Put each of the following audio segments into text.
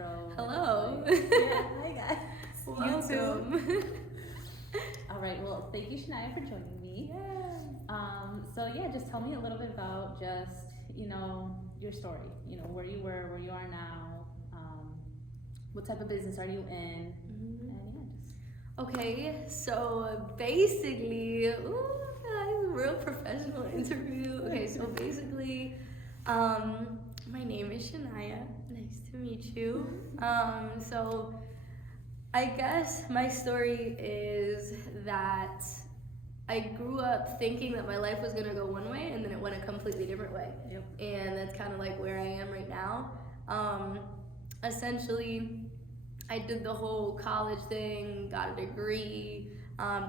intro. Hello. Yeah, hi guys. Welcome. All right, well, thank you, Shania, for joining me. Just tell me a little bit about just, your story. Where you were, where you are now, what type of business are you in, and Okay, so basically, a real professional interview. Okay, so basically, my name is Shania. Nice to meet you. So I guess my story is that I grew up thinking that my life was gonna go one way, and then it went a completely different way. Yep. And that's kind of like where I am right now. Essentially, I did the whole college thing, got a degree,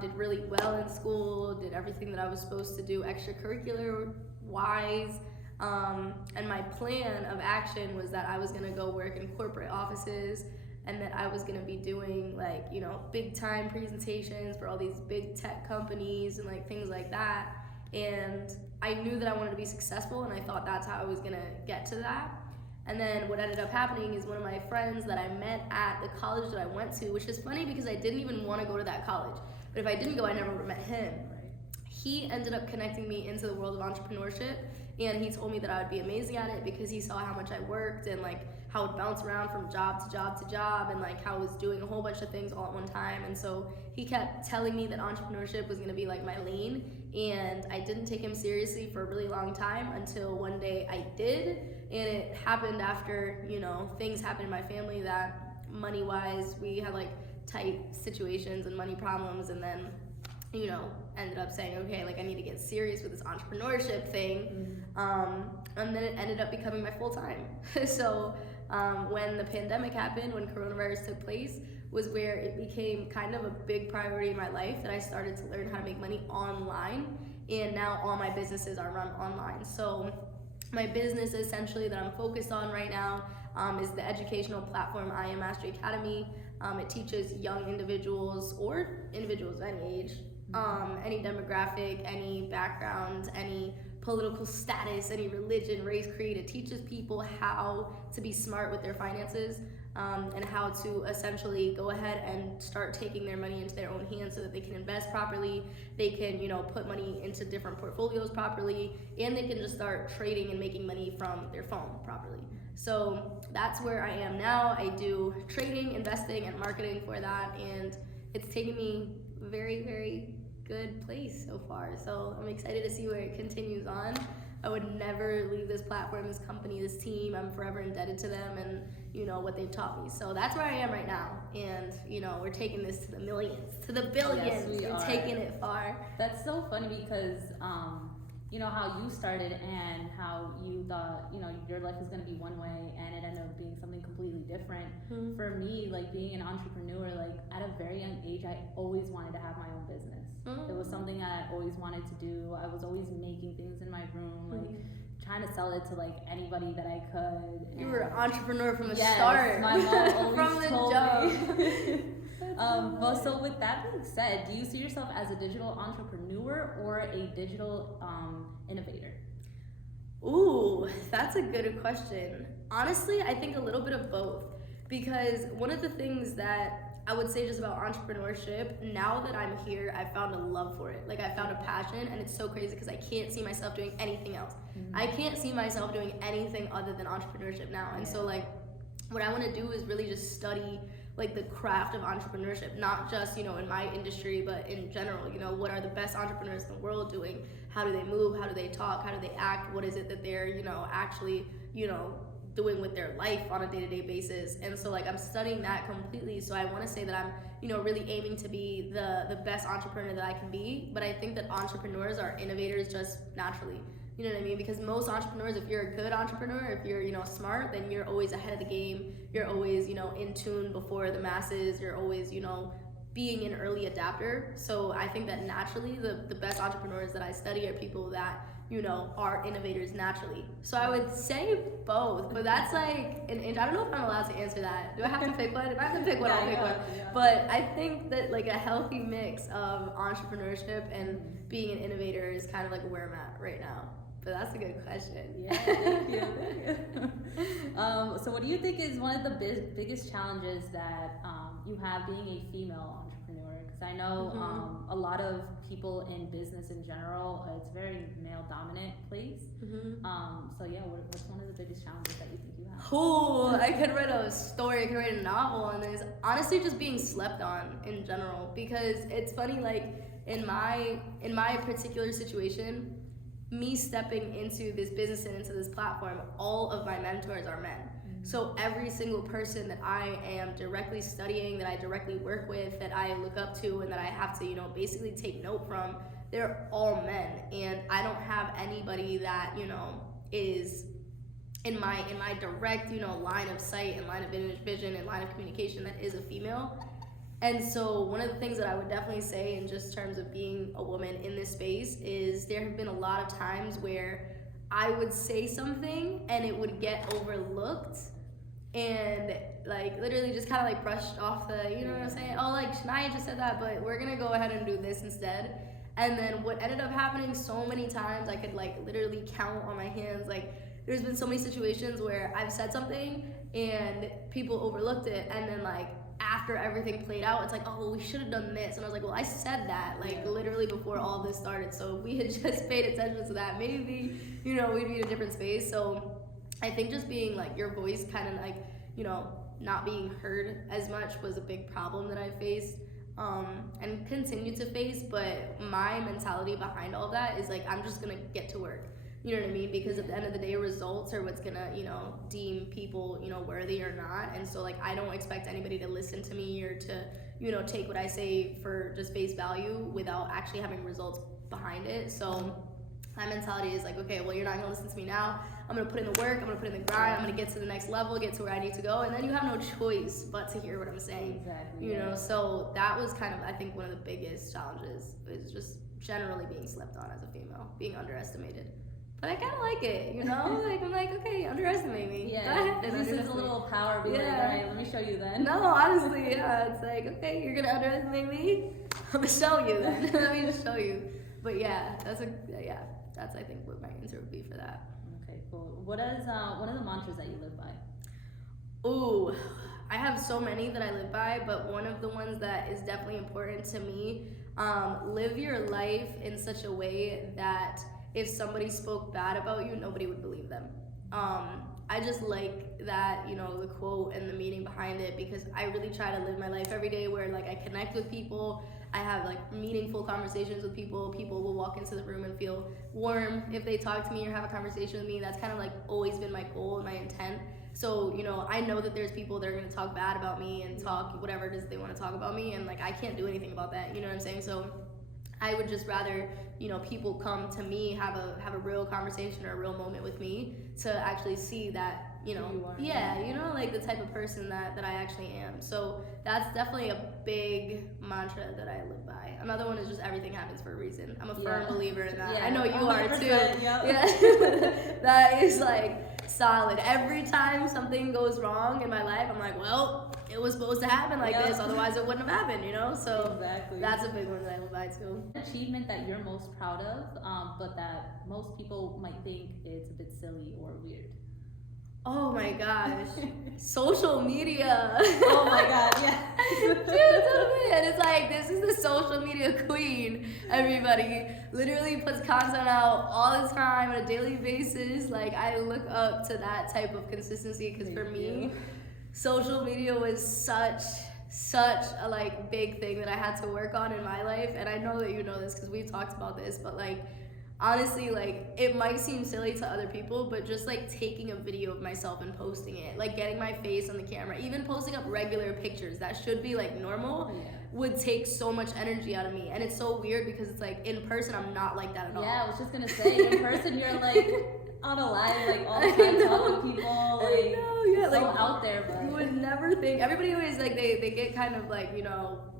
did really well in school, did everything that I was supposed to do extracurricular wise. And my plan of action was that I was gonna go work in corporate offices, and that I was gonna be doing big time presentations for all these big tech companies and things like that. And I knew that I wanted to be successful, and I thought that's how I was gonna get to that. And then what ended up happening is one of my friends that I met at the college that I went to, which is funny because I didn't even want to go to that college. But if I didn't go, I never would have met him. He ended up connecting me into the world of entrepreneurship, and he told me that I would be amazing at it because he saw how much I worked and how I would bounce around from job to job to job, and how I was doing a whole bunch of things all at one time. And so he kept telling me that entrepreneurship was gonna be my lane, and I didn't take him seriously for a really long time until one day I did. And it happened after, things happened in my family that money-wise, we had tight situations and money problems, and then, ended up saying, okay, I need to get serious with this entrepreneurship thing. And then it ended up becoming my full-time. So when the pandemic happened, when coronavirus took place, was where it became kind of a big priority in my life that I started to learn how to make money online. And now all my businesses are run online. So my business essentially that I'm focused on right now is the educational platform I Am Mastery Academy. It teaches young individuals or individuals of any age, any demographic, any background, any political status, any religion, race, creed. It teaches people how to be smart with their finances and how to essentially go ahead and start taking their money into their own hands so that they can invest properly, they can put money into different portfolios properly, and they can just start trading and making money from their phone properly. So that's where I am now. I do trading, investing, and marketing for that, and it's taken me a very, very good place so far. So I'm excited to see where it continues on. I would never leave this platform, this company, this team. I'm forever indebted to them and what they've taught me. So that's where I am right now. And we're taking this to the millions, to the billions. Yes, we're taking it far. That's so funny because how you started and how you thought your life was going to be one way, and it ended up being something completely different. For me, being an entrepreneur, at a very young age, I always wanted to have my own business. It was something that I always wanted to do. I was always making things in my room, trying to sell it to anybody that I could. You were an entrepreneur from the yes, start. My mom always from the told jump. me. So with that being said, do you see yourself as a digital entrepreneur or a digital innovator? Ooh, that's a good question. Honestly, I think a little bit of both, because one of the things that I would say just about entrepreneurship, now that I'm here, I found a love for it. I found a passion, and it's so crazy because I can't see myself doing anything else. I can't see myself doing anything other than entrepreneurship now. And so what I want to do is really just study the craft of entrepreneurship, not just in my industry, but in general. What are the best entrepreneurs in the world doing? How do they move? How do they talk? How do they act? What is it that they're actually doing with their life on a day-to-day basis? And so I'm studying that completely. So I want to say that I'm really aiming to be the best entrepreneur that I can be. But I think that entrepreneurs are innovators just naturally. You know what I mean? Because most entrepreneurs, if you're a good entrepreneur, if you're smart, then you're always ahead of the game. You're always in tune before the masses. You're always being an early adapter. So I think that naturally the best entrepreneurs that I study are people that are innovators naturally. So I would say both, but that's and I don't know if I'm allowed to answer that. Do I have to pick one? If I have to pick one, I'll pick one. Yeah. But I think that a healthy mix of entrepreneurship and being an innovator is kind of where I'm at right now. But that's a good question. Yeah, thank you. So what do you think is one of the biggest challenges that you have being a female entrepreneur? Because I know a lot of people in business in general, it's a very male dominant place. So yeah, what's one of the biggest challenges that you think you have? Ooh, I could write a story, I could write a novel on this. Honestly, just being slept on in general, because it's funny, like in my particular situation, me stepping into this business and into this platform, all of my mentors are men. So every single person that I am directly studying, that I directly work with, that I look up to, and that I have to, basically take note from, they're all men. And I don't have anybody that, is in my direct, line of sight and line of vision and line of communication that is a female. And so one of the things that I would definitely say in just terms of being a woman in this space is there have been a lot of times where I would say something and it would get overlooked and like literally just kind of like brushed off the, you know what I'm saying? Oh, like Shania just said that, but we're gonna go ahead and do this instead. And then what ended up happening so many times, I could like literally count on my hands. Like there's been so many situations where I've said something and people overlooked it, and then like after everything played out, it's like, oh, we should have done this. And I was like, well, I said that like literally before all this started. So if we had just paid attention to that, maybe, we'd be in a different space. So I think just being like your voice kind of like, not being heard as much was a big problem that I faced and continue to face. But my mentality behind all that is like, I'm just going to get to work. You know what I mean? Because at the end of the day, results are what's gonna, deem people, worthy or not. And so like, I don't expect anybody to listen to me or to, take what I say for just face value without actually having results behind it. So my mentality is like, okay, well, you're not gonna listen to me now. I'm gonna put in the work, I'm gonna put in the grind, I'm gonna get to the next level, get to where I need to go. And then you have no choice but to hear what I'm saying. Exactly. So that was kind of, I think, one of the biggest challenges is just generally being slept on as a female, being underestimated. But I kind of like it, like I'm like, okay, underestimate me. Yeah, at least it's a little power. Be like, all right, let me show you then. No, honestly, yeah, it's like, okay, you're gonna underestimate me. I'm gonna show you then. Let me just show you. But yeah, that's I think what my answer would be for that. Okay, cool. What is one of the mantras that you live by? Ooh, I have so many that I live by, but one of the ones that is definitely important to me, live your life in such a way that if somebody spoke bad about you, nobody would believe them. I just like that, the quote and the meaning behind it, because I really try to live my life every day where like I connect with people, I have like meaningful conversations with people. People will walk into the room and feel warm if they talk to me or have a conversation with me. That's kind of like always been my goal and my intent. So, I know that there's people that are going to talk bad about me and talk whatever it is they want to talk about me, and like I can't do anything about that, you know what I'm saying? So I would just rather, people come to me, have a real conversation or a real moment with me to actually see that, like the type of person that I actually am. So that's definitely a big mantra that I live by. Another one is just everything happens for a reason. I'm a firm believer in that. I know you are too. Yep. Yeah. That is like solid. Every time something goes wrong in my life, I'm like, well, it was supposed to happen like this, otherwise it wouldn't have happened, So exactly. That's a big one that I live by too. Achievement that you're most proud of, but that most people might think it's a bit silly or weird. Oh my gosh. Social media. Oh my god, yeah. Dude, and it's like, this is the social media queen. Everybody literally puts content out all the time on a daily basis. Like, I look up to that type of consistency, because for me, social media was such a like big thing that I had to work on in my life. And I know that you know this because we've talked about this, but like, honestly, like, it might seem silly to other people, but just like taking a video of myself and posting it, like getting my face on the camera, even posting up regular pictures that should be like normal, would take so much energy out of me. And it's so weird because it's like in person I'm not like that at all. Yeah, I was just gonna say, in person you're like on a live, like all the time talking to people, like so like, out there, but you would never think. Everybody always like they get kind of like,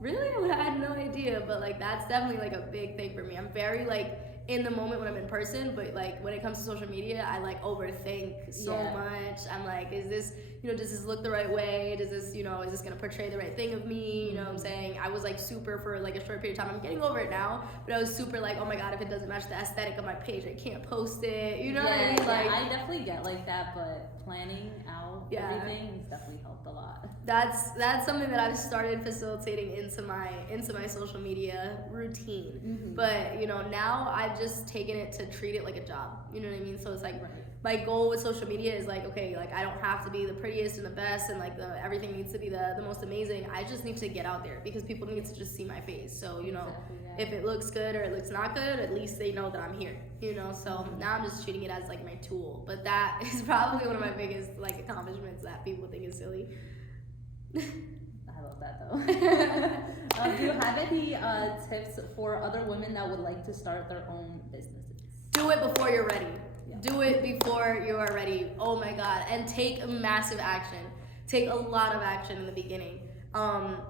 really, I had no idea, but like that's definitely like a big thing for me. I'm very like in the moment when I'm in person, but like when it comes to social media, I like overthink so much. I'm like, is this does this look the right way? Does this, is this gonna portray the right thing of me? You know what I'm saying? I was like super for like a short period of time. I'm getting over it now, but I was super like, oh my god, if it doesn't match the aesthetic of my page, I can't post it. You know what I mean? Like, I definitely get like that, but planning out everything has definitely helped a lot. That's something that I've started facilitating into my social media routine. But now I've just taken it to treat it like a job. You know what I mean? So it's like my goal with social media is like, okay, like I don't have to be the prettiest and the best and like everything needs to be the most amazing. I just need to get out there because people need to just see my face. So if it looks good or it looks not good, at least they know that I'm here. So now I'm just treating it as like my tool. But that is probably one of my biggest like accomplishments that people think is silly. I love that though. Do you have any tips for other women that would like to start their own businesses? Do it before you're ready. Do it before you are ready. Oh my god. And take massive action. Take a lot of action in the beginning.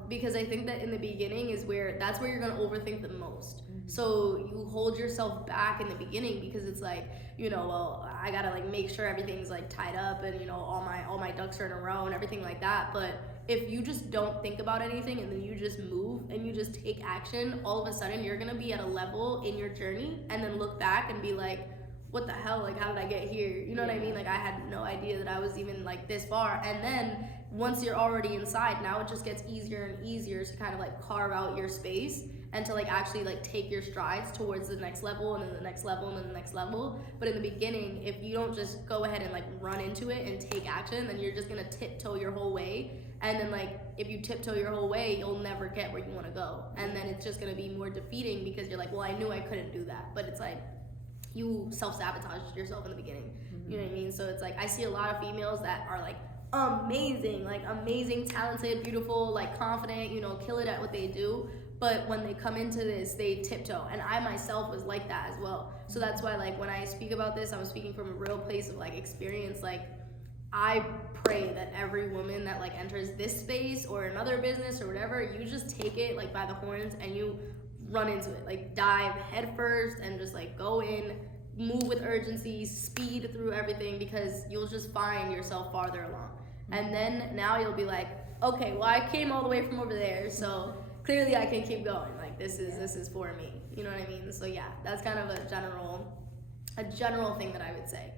Because I think that in the beginning that's where you're gonna overthink the most. So you hold yourself back in the beginning because it's like, well, I gotta like make sure everything's like tied up and all my ducks are in a row and everything like that. But if you just don't think about anything and then you just move and you just take action, all of a sudden you're gonna be at a level in your journey and then look back and be like, what the hell, like how did I get here? You know what I mean? Like I had no idea that I was even like this far. And then once you're already inside, now it just gets easier and easier to kind of like carve out your space and to like actually like take your strides towards the next level and then the next level and then the next level. But in the beginning, if you don't just go ahead and like run into it and take action, then you're just gonna tiptoe your whole way. And then like if you tiptoe your whole way, you'll never get where you want to go. And then it's just gonna be more defeating because you're like, well, I knew I couldn't do that. But it's like you self-sabotaged yourself in the beginning. You know what I mean? So it's like I see a lot of females that are like amazing, talented, beautiful, like confident, kill it at what they do. But when they come into this, they tiptoe. And I myself was like that as well. So that's why like when I speak about this, I'm speaking from a real place of like experience. Like I pray that every woman that like enters this space or another business or whatever, you just take it like by the horns and you run into it, like dive head first and just like go in, move with urgency, speed through everything, because you'll just find yourself farther along. And then now you'll be like, okay, well I came all the way from over there, so clearly I can keep going. Like this is for me. You know what I mean? So yeah, that's kind of a general thing that I would say.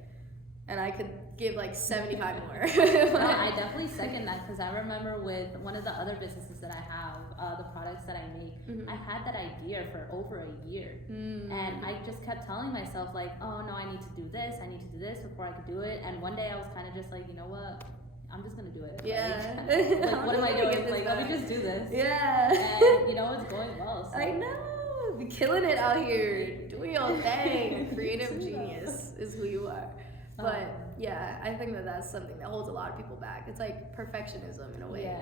And I could give like 75 more. No, I definitely second that because I remember with one of the other businesses that I have, the products that I make, I had that idea for over a year. And I just kept telling myself like, oh no, I need to do this before I could do it. And one day I was kind of just like, you know what? I'm just gonna do it. Yeah. Like what am I doing? Like, let me just do this. Yeah. And it's going well. So. I know. Be killing it out here. Doing your thing. A creative genius is who you are. But yeah, I think that that's something that holds a lot of people back. It's like perfectionism in a way,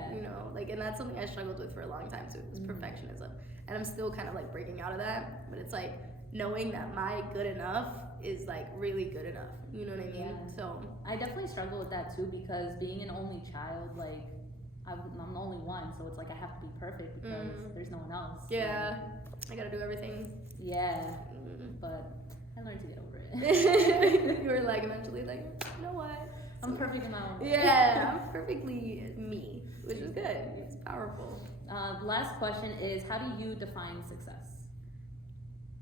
like, and that's something I struggled with for a long time too, is perfectionism. And I'm still kind of like breaking out of that, but it's like knowing that my good enough is like really good enough. You know what I mean? Yeah. So I definitely struggle with that too, because being an only child, like I'm the only one, so it's like I have to be perfect because there's no one else. Yeah, I gotta do everything. Yeah, but I learned to get over it. You were like eventually like, you know what? I'm perfect in my own way. Yeah, I'm perfectly me, which is good. It's powerful. Last question is, how do you define success?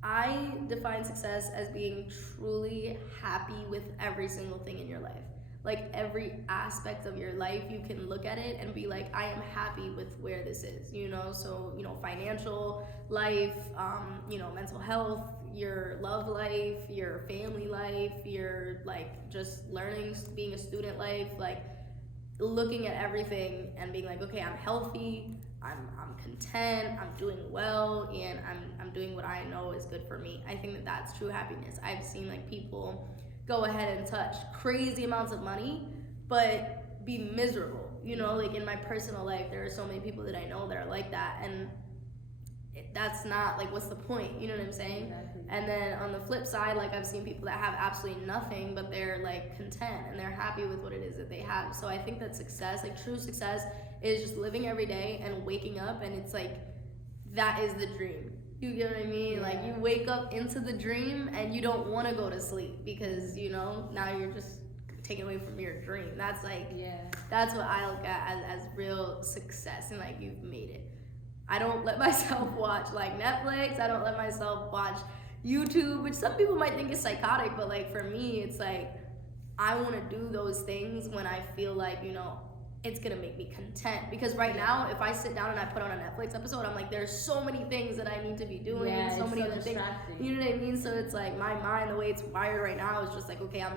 I define success as being truly happy with every single thing in your life. Like every aspect of your life, you can look at it and be like, I am happy with where this is, so, financial life, mental health, your love life, your family life, your like just learning, being a student life, like looking at everything and being like, okay, I'm healthy, I'm content, I'm doing well, and I'm doing what I know is good for me. I think that that's true happiness. I've seen like people go ahead and touch crazy amounts of money, but be miserable. Like in my personal life, there are so many people that I know that are like that, and that's not like, what's the point? You know what I'm saying? Exactly. And then on the flip side, like I've seen people that have absolutely nothing, but they're like content and they're happy with what it is that they have. So I think that success, like true success, is just living every day and waking up, and it's like, that is the dream. You get what I mean? Yeah. Like you wake up into the dream and you don't want to go to sleep because, now you're just taken away from your dream. That's like, Yeah. that's what I look at as real success, and like you've made it. I don't let myself watch like Netflix. I don't let myself watch YouTube, which some people might think is psychotic, but like for me, it's like I want to do those things when I feel like, you know, it's gonna make me content. Because right now, if I sit down and I put on a Netflix episode, I'm like, there's so many things that I need to be doing, Yeah, so many so other things. distracting. You know what I mean? So it's like my mind, the way it's wired right now, is just like, okay, I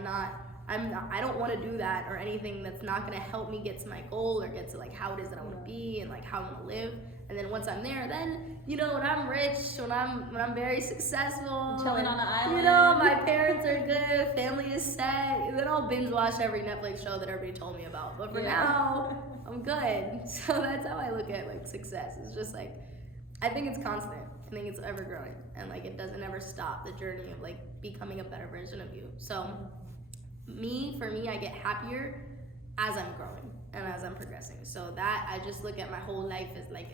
don't want to do that or anything that's not gonna help me get to my goal or get to like how it is that I want to be and like how I want to live. And then once I'm there, then, you know, when I'm rich, when I'm very successful, Chilling on the island. you know, my parents are good, family is set, and then I'll binge watch every Netflix show that everybody told me about. But for now, I'm good. So that's how I look at like success. It's just like, I think it's constant. I think it's ever growing, and like it doesn't ever stop the journey of like becoming a better version of you. So for me, I get happier as I'm growing and as I'm progressing. So that I just look at my whole life as like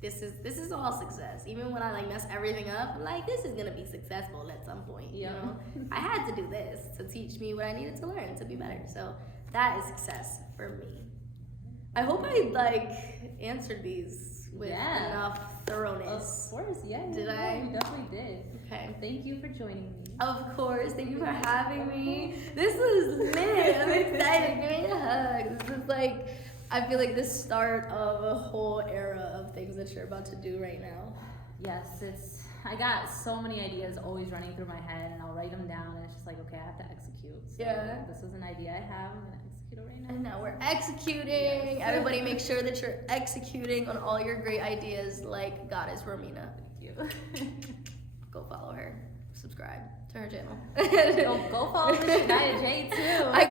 this is all success. Even when I like mess everything up, I'm like, this is gonna be successful at some point. You know, I had to do this to teach me what I needed to learn to be better. So that is success for me. I hope I like answered these with enough thoroughness. Of course, yeah. Did I? You definitely did. Okay. Thank you for joining me. Of course. Thank you for having me. This was lit. I'm excited. Give me a hug. This is like, I feel like the start of a whole era of things that you're about to do right now. Yes, I got so many ideas always running through my head, and I'll write them down, and it's just like, okay, I have to execute. So this is an idea I have. I'm gonna execute it right now. And now we're executing. Yes. Everybody make sure that you're executing on all your great ideas like Goddess Romina. Thank you. Go follow her. Subscribe to her channel. Go follow Shania Jay too.